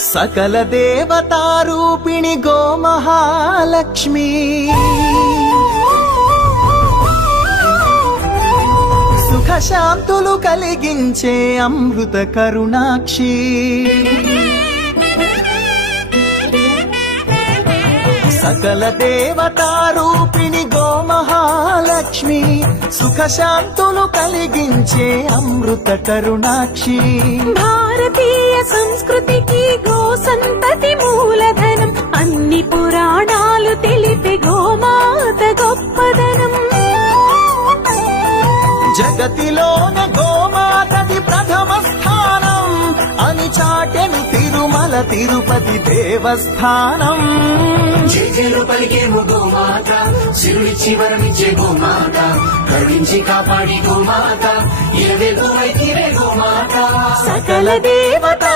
सकल देवतारूपिणि गोमहालक्ष्मी सुख शांतुलु कलिगिंचे अमृत करुणाक्षी सकल देवतारूपिणि गोमहालक्ष्मी सुख शांतुलु कलिगिंचे अमृत करुणाक्षी भारतीय संस्कृति की गो संतति मूलधनम अन्नि पुराणालु तेलिपे गोमात गोप्पदनम जगतिलोने गोमातदि प्रथम स्थानम अनि चाटेनु तिरुमल तिरुपति देवस्थानम జేజేలు పలికేము గోమాత సిరులిచ్చి వరమిచ్చే గోమాత కరుణించి కాపాడి గోమాత ఇలవే గోమైతివే గోమాత सकल देवता